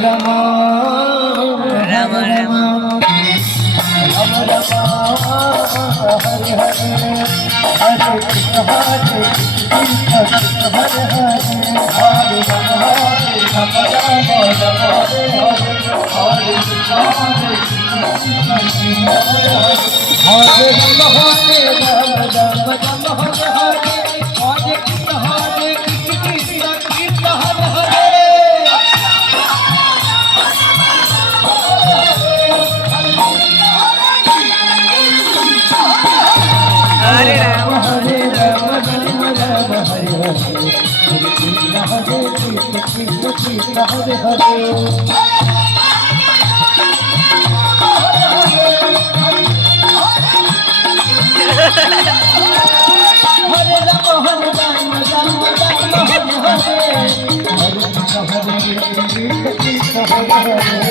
Ram Ram Ram Ram Ram Hare Hare Hare Krishna Hare Krishna Krishna Hare Hare Hare Ram Ram Ram Hare Hare Hare Krishna Hare Krishna Krishna Hare Hare Hare Ram Ram Ram Hare Hare Hare Krishna Krishna Krishna Hare Hare Hare Ram Ram Ram Hare Hare Krishna Hare Krishna Krishna Krishna Hare Hare Hare Ram Ram Ram Hare Hare Hare Krishna Hare Krishna Krishna Hare Hare